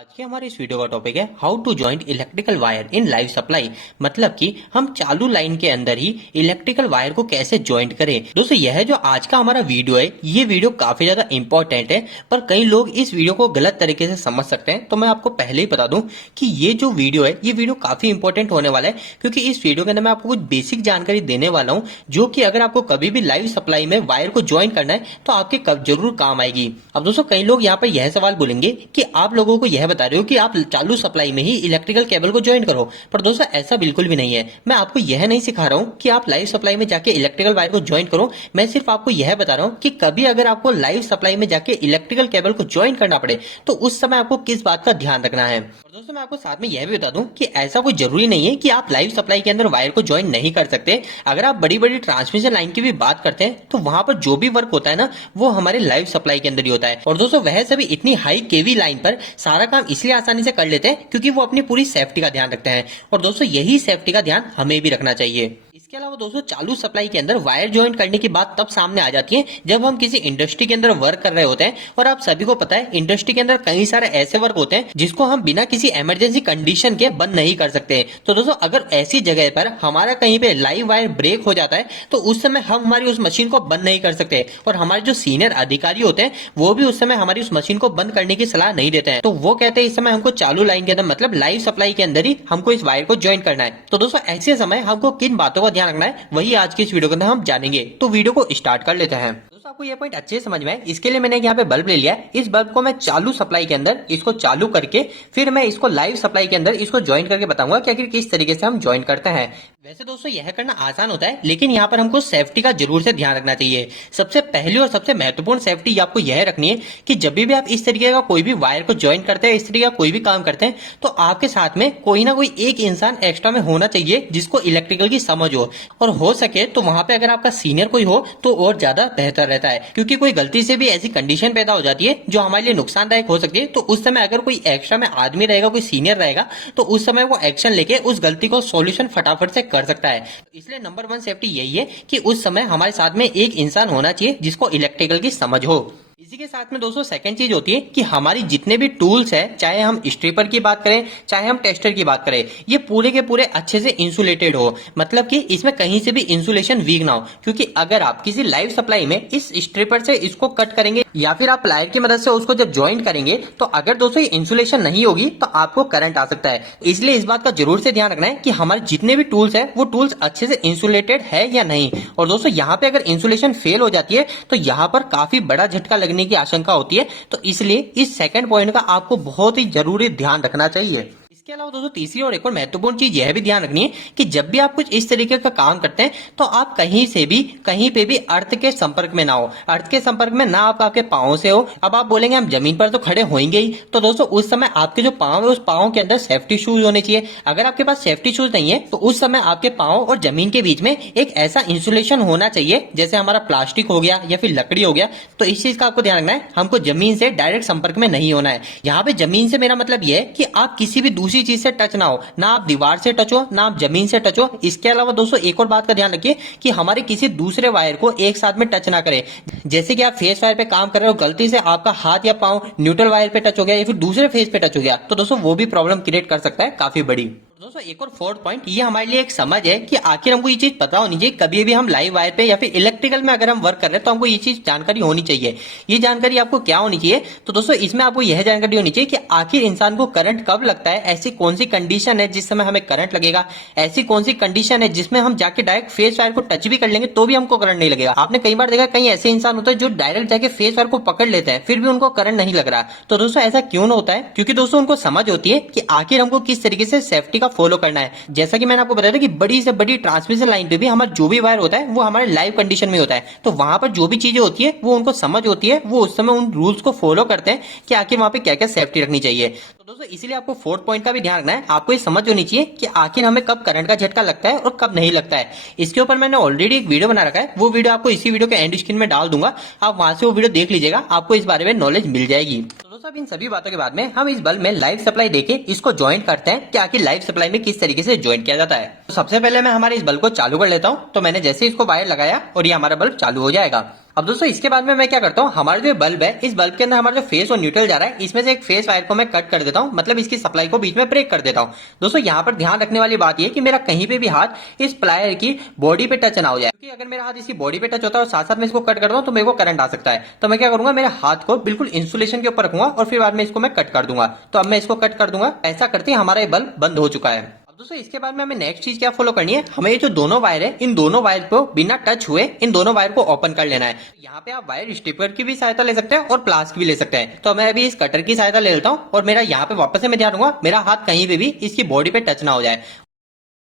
आज के हमारे इस वीडियो का टॉपिक है how to joint electrical wire in live supply. मतलब कि हम चालू लाइन के अंदर ही इलेक्ट्रिकल वायर को कैसे जॉइंट करें। दोस्तों यह जो आज का हमारा वीडियो है ये वीडियो काफी ज्यादा इंपॉर्टेंट है, पर कई लोग इस वीडियो को गलत तरीके से समझ सकते हैं। तो मैं आपको पहले ही बता दूं कि ये जो वीडियो है ये वीडियो काफी इंपॉर्टेंट होने वाला है, क्योंकि इस वीडियो के अंदर मैं आपको कुछ बेसिक जानकारी देने वाला हूँ जो कि अगर आपको कभी भी लाइव सप्लाई में वायर को ज्वाइन करना है तो आपके जरूर काम आएगी। अब दोस्तों कई लोग यहाँ पर यह सवाल बोलेंगे कि आप लोगों को यह बता रहे हो कि आप चालू सप्लाई में ही इलेक्ट्रिकल केबल को ज्वाइन करो, पर दोस्तों ऐसा बिल्कुल भी नहीं है। मैं आपको यह नहीं सिखा रहा हूं कि आप लाइव सप्लाई में जाके इलेक्ट्रिकल वायर को ज्वाइन करो। मैं सिर्फ आपको यह बता रहा हूं कि कभी अगर आपको लाइव सप्लाई में जाके इलेक्ट्रिकल केबल को ज्वाइन करना पड़े तो उस समय आपको किस बात का ध्यान रखना है। और दोस्तों मैं आपको साथ में यह भी बता दूं कि ऐसा कोई जरूरी नहीं है कि आप लाइव सप्लाई के अंदर वायर को ज्वाइन नहीं कर सकते। अगर आप बड़ी बड़ी ट्रांसमिशन लाइन की भी बात करते हैं तो वहां पर जो भी वर्क होता है ना वो हमारे लाइव सप्लाई के अंदर ही होता है। और दोस्तों वह सभी इतनी हाई केवी लाइन पर सारा काम इसलिए आसानी से कर लेते हैं क्योंकि वो अपनी पूरी सेफ्टी का ध्यान रखते हैं। और दोस्तों यही सेफ्टी का ध्यान हमें भी रखना चाहिए। इसके अलावा दोस्तों चालू सप्लाई के अंदर वायर ज्वाइन करने की बात तब सामने आ जाती है जब हम किसी इंडस्ट्री के अंदर वर्क कर रहे होते हैं। और आप सभी को पता है इंडस्ट्री के अंदर कई सारे ऐसे वर्क होते हैं जिसको हम बिना किसी इमरजेंसी कंडीशन के बंद नहीं कर सकते। तो दोस्तों अगर ऐसी जगह पर हमारा कहीं पे लाइव वायर ब्रेक हो जाता है तो उस समय हम हमारी उस मशीन को बंद नहीं कर सकते, और हमारे जो सीनियर अधिकारी होते हैं वो भी उस समय हमारी उस मशीन को बंद करने की सलाह नहीं देते हैं। तो वो कहते हैं इस समय हमको चालू लाइन के अंदर मतलब लाइव सप्लाई के अंदर ही हमको इस वायर को ज्वाइन करना है। तो दोस्तों ऐसे समय हमको किन बातों का ध्यान रखना है वही आज की इस वीडियो के अंदर हम जानेंगे। तो वीडियो को स्टार्ट कर लेते हैं। दोस्तों आपको ये पॉइंट अच्छे से समझ में है, इसके लिए मैंने यहाँ पे बल्ब ले लिया है। इस बल्ब को मैं चालू सप्लाई के अंदर इसको चालू करके फिर मैं इसको लाइव सप्लाई के अंदर इसको ज्वाइन करके बताऊंगा कि आखिर किस तरीके से हम ज्वाइन करते हैं। वैसे दोस्तों यह करना आसान होता है, लेकिन यहाँ पर हमको सेफ्टी का जरूर से ध्यान रखना चाहिए। सबसे पहली और सबसे महत्वपूर्ण सेफ्टी आपको यह रखनी है कि जब भी आप इस तरीके का कोई भी वायर को ज्वाइन करते हैं, इस तरीके का कोई भी काम करते हैं, तो आपके साथ में कोई ना कोई एक इंसान एक्स्ट्रा में होना चाहिए जिसको इलेक्ट्रिकल की समझ हो। और हो सके तो वहां पे अगर आपका सीनियर कोई हो तो और ज्यादा बेहतर रहता है, क्योंकि कोई गलती से भी ऐसी कंडीशन पैदा हो जाती है जो हमारे लिए नुकसानदायक हो सकती है। तो उस समय अगर कोई एक्स्ट्रा में आदमी रहेगा, कोई सीनियर रहेगा, तो उस समय वो एक्शन लेके उस गलती को सॉल्यूशन फटाफट से कर सकता है। इसलिए नंबर 1 सेफ्टी यही है कि उस समय हमारे साथ में एक इंसान होना चाहिए जिसको इलेक्ट्रिकल की समझ हो। इसी के साथ में दोस्तों सेकंड चीज होती है कि हमारी जितने भी टूल्स है, चाहे हम स्ट्रिपर की बात करें चाहे हम टेस्टर की बात करें, ये पूरे के पूरे अच्छे से इंसुलेटेड हो। मतलब कि इसमें कहीं से भी इंसुलेशन वीक ना हो, क्योंकि अगर आप किसी लाइव सप्लाई में इस स्ट्रिपर से इसको कट करेंगे या फिर आप प्लायर की मदद से उसको जब ज्वाइंट करेंगे तो अगर दोस्तों ये इंसुलेशन नहीं होगी तो आपको करंट आ सकता है। इसलिए इस बात का जरूर से ध्यान रखना है कि हमारे जितने भी टूल्स है वो टूल्स अच्छे से इंसुलेटेड है या नहीं। और दोस्तों यहाँ पे अगर इंसुलेशन फेल हो जाती है तो यहाँ पर काफी बड़ा झटका लगने की आशंका होती है। तो इसलिए इस सेकंड पॉइंट का आपको बहुत ही जरूरी ध्यान रखना चाहिए। इसके अलावा दोस्तों तीसरी और एक और महत्वपूर्ण चीज यह भी ध्यान रखनी है कि जब भी आप कुछ इस तरीके का काम करते हैं तो आप कहीं से भी कहीं पे भी अर्थ के संपर्क में ना हो। अर्थ के संपर्क में ना आप आपके पांव से हो। अब आप बोलेंगे हम जमीन पर तो खड़े होंगे ही, तो दोस्तों उस समय आपके जो पांव है उस पांव के अंदर सेफ्टी शूज होने चाहिए। अगर आपके पास सेफ्टी शूज नहीं है तो उस समय आपके पांव और जमीन के बीच में एक ऐसा इंसुलेशन होना चाहिए जैसे हमारा प्लास्टिक हो गया या फिर लकड़ी हो गया। तो इस चीज का आपको ध्यान रखना है, हमको जमीन से डायरेक्ट संपर्क में नहीं होना है। यहाँ पे जमीन से मेरा मतलब यह है कि आप किसी भी दूसरी चीज से टच ना हो, ना आप दीवार से टच हो ना आप जमीन से टच हो। इसके अलावा दोस्तों एक और बात का ध्यान रखिए कि हमारे किसी दूसरे वायर को एक साथ में टच ना करें। जैसे कि आप फेस वायर पे काम कर रहे हो, गलती से आपका हाथ या पांव न्यूट्रल वायर पे टच हो गया या फिर दूसरे फेस पे टच हो गया तो दोस्तों वो भी प्रॉब्लम क्रिएट कर सकता है काफी बड़ी। दोस्तों एक और फोर्थ पॉइंट ये हमारे लिए एक समझ है कि आखिर हमको ये चीज पता होनी चाहिए, कभी भी हम लाइव वायर पे या फिर इलेक्ट्रिकल में अगर हम वर्क कर रहे हैं तो हमको ये चीज जानकारी होनी चाहिए। ये जानकारी आपको क्या होनी चाहिए? तो दोस्तों इसमें आपको यह जानकारी होनी चाहिए कि आखिर इंसान को करंट कब लगता है, ऐसी कौन सी कंडीशन है जिस समय हमें करंट लगेगा, ऐसी कौन सी कंडीशन है जिसमें हम जाके डायरेक्ट फेस वायर को टच भी कर लेंगे तो भी हमको करंट नहीं लगेगा। आपने कई बार देखा कई ऐसे इंसान होते हैं जो डायरेक्ट जाके फेस वायर को पकड़ लेते हैं फिर भी उनको करंट नहीं लग रहा। तो दोस्तों ऐसा क्यों ना होता है? क्योंकि दोस्तों उनको समझ होती है कि आखिर हमको किस तरीके से सेफ्टी का फॉलो करना है। जैसा कि मैंने आपको बताया था कि बड़ी से बड़ी ट्रांसमिशन लाइन पे भी हमारा जो भी वायर होता है वो हमारे लाइव कंडीशन में होता है। तो वहां पर जो भी चीजें होती है वो उनको समझ होती है, वो उस समय उन रूल्स को फॉलो करते हैं कि आखिर वहां पे क्या क्या सेफ्टी रखनी चाहिए। तो दोस्तों इसीलिए आपको फोर्थ पॉइंट का भी ध्यान रखना है। आपको ये समझ होनी चाहिए कि आखिर हमें कब करंट का झटका लगता है और कब नहीं लगता है। इसके ऊपर मैंने ऑलरेडी एक वीडियो बना रखा है, वो वीडियो आपको इसी वीडियो के एंड स्क्रीन में डाल दूंगा, आप वहां से वो वीडियो देख लीजिएगा, आपको इस बारे में नॉलेज मिल जाएगी। दोस्तों अब इन सभी बातों के बाद में हम इस बल्ब में लाइव सप्लाई देके इसको ज्वाइंट करते हैं कि आखिर लाइव सप्लाई में किस तरीके से ज्वाइंट किया जाता है। तो सबसे पहले मैं हमारे इस बल्ब को चालू कर लेता हूं। तो मैंने जैसे इसको वायर लगाया और ये हमारा बल्ब चालू हो जाएगा। अब दोस्तों इसके बाद में मैं क्या करता हूँ, हमारा जो बल्ब है इस बल्ब के अंदर हमारा जो फेस और न्यूट्रल जा रहा है इसमें से एक फेस वायर को मैं कट कर देता हूँ, मतलब इसकी सप्लाई को बीच में ब्रेक कर देता हूँ। दोस्तों यहाँ पर ध्यान रखने वाली बात ये कि मेरा कहीं पे भी हाथ इस प्लायर की बॉडी पे टच ना हो जाए, क्योंकि अगर मेरा हाथ इसकी बॉडी पे टच होता है और साथ साथ में इसको कट करता हूँ तो मेरे को करंट आ सकता है। तो मैं क्या करूंगा, मेरे हाथ को बिल्कुल इंसुलेशन के ऊपर रखूंगा और फिर बाद में इसको मैं कट कर दूंगा। तो अब मैं इसको कट कर दूंगा। ऐसा करते ही हमारा ये बल्ब बंद हो चुका है। दोस्तों इसके बाद में हमें नेक्स्ट चीज क्या फॉलो करनी है, हमें ये जो दोनों वायर है इन दोनों वायर को बिना टच हुए इन दोनों वायर को ओपन कर लेना है। यहाँ पे आप वायर स्ट्रिपर की भी सहायता ले सकते हैं और प्लास की भी ले सकते हैं। तो मैं अभी इस कटर की सहायता ले लेता हूँ और मेरा यहाँ पे वापस से मैं ध्यान दूंगा मेरा हाथ कहीं पे भी इसकी बॉडी पे टच ना हो जाए।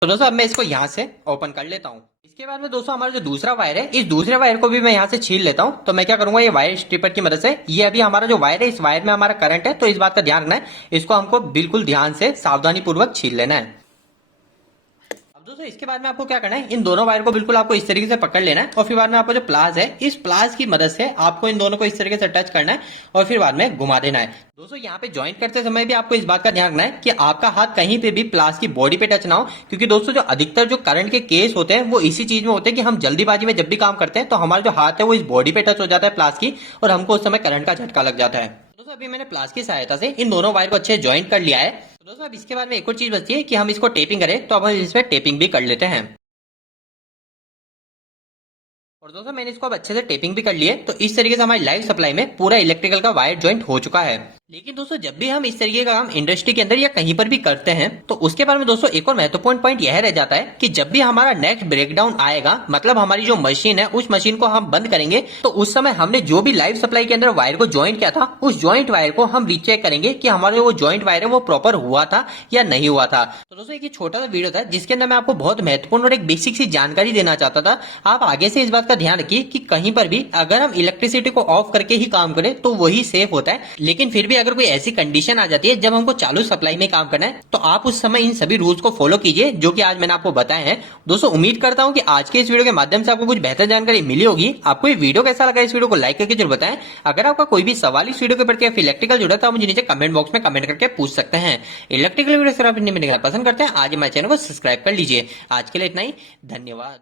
तो दोस्तों अब मैं इसको यहाँ से ओपन कर लेता हूँ। इसके बाद में दोस्तों हमारा जो दूसरा वायर है इस दूसरे वायर को भी मैं यहाँ से छील लेता हूँ। तो मैं क्या करूंगा, ये वायर स्ट्रिपर की मदद से, ये अभी हमारा जो वायर है इस वायर में हमारा करंट है तो इस बात का ध्यान रखना है, इसको हमको बिल्कुल ध्यान से सावधानी पूर्वक छील लेना है। दोस्तों इसके बाद में आपको क्या करना है, इन दोनों वायर को बिल्कुल आपको इस तरीके से पकड़ लेना है और फिर बाद में आपको जो प्लास है इस प्लास की मदद से आपको इन दोनों को इस तरीके से टच करना है और फिर बाद में घुमा देना है। दोस्तों यहाँ पे ज्वाइंट करते समय भी आपको इस बात का ध्यान रखना है कि आपका हाथ कहीं पे भी प्लास की बॉडी पे टच ना हो, क्योंकि दोस्तों जो अधिकतर जो करंट के केस होते हैं वो इसी चीज में होते हैं कि हम जल्दीबाजी में जब भी काम करते हैं तो हमारा जो हाथ है वो इस बॉडी पे टच हो जाता है प्लास की और हमको उस समय करंट का झटका लग जाता है। दोस्तों अभी मैंने प्लास की सहायता से इन दोनों वायर को अच्छे ज्वाइंट कर लिया है। तो दोस्तों अब इसके बाद में एक और चीज बचती है कि हम इसको टेपिंग करें, तो अब हम इसमें टेपिंग भी कर लेते हैं। और दोस्तों मैंने इसको अब अच्छे से टेपिंग भी कर ली है। तो इस तरीके से हमारी लाइव सप्लाई में पूरा इलेक्ट्रिकल का वायर ज्वाइंट हो चुका है। लेकिन दोस्तों जब भी हम इस तरीके का काम इंडस्ट्री के अंदर या कहीं पर भी करते हैं तो उसके बारे में दोस्तों एक और महत्वपूर्ण पॉइंट यह रह जाता है कि जब भी हमारा नेक्स्ट ब्रेकडाउन आएगा, मतलब हमारी जो मशीन है उस मशीन को हम बंद करेंगे, तो उस समय हमने जो भी लाइव सप्लाई के अंदर वायर को ज्वाइंट किया था उस ज्वाइंट वायर को हम रीचेक करेंगे कि हमारा वो ज्वाइंट वायर है वो प्रॉपर हुआ था या नहीं हुआ था। तो दोस्तों एक छोटा सा वीडियो था जिसके अंदर मैं आपको बहुत महत्वपूर्ण और एक बेसिक सी जानकारी देना चाहता था। आप आगे से इस बात का ध्यान रखिए कि कहीं पर भी अगर हम इलेक्ट्रिसिटी को ऑफ करके ही काम करें तो वही सेफ होता है, लेकिन फिर भी अगर कोई ऐसी कंडीशन आ जाती है जब हमको चालू सप्लाई में काम करना है तो आप उस समय इन सभी रूल्स को फॉलो कीजिए जो कि आज मैंने आपको बताए हैं। दोस्तों उम्मीद करता हूं कि आज के इस वीडियो के माध्यम से आपको कुछ बेहतर जानकारी मिली होगी। आपको ये वीडियो कैसा लगा, इस वीडियो को लाइक करके जरूर बताएं। अगर आपका कोई भी सवाल इस वीडियो के प्रति इलेक्ट्रिकल जुड़ा तो आप मुझे नीचे कमेंट बॉक्स में कमेंट करके पूछ सकते हैं। इलेक्ट्रिकल वीडियो अगर आप पसंद करते हैं आज हमारे चैनल को सब्सक्राइब कर लीजिए। आज के लिए इतना ही, धन्यवाद।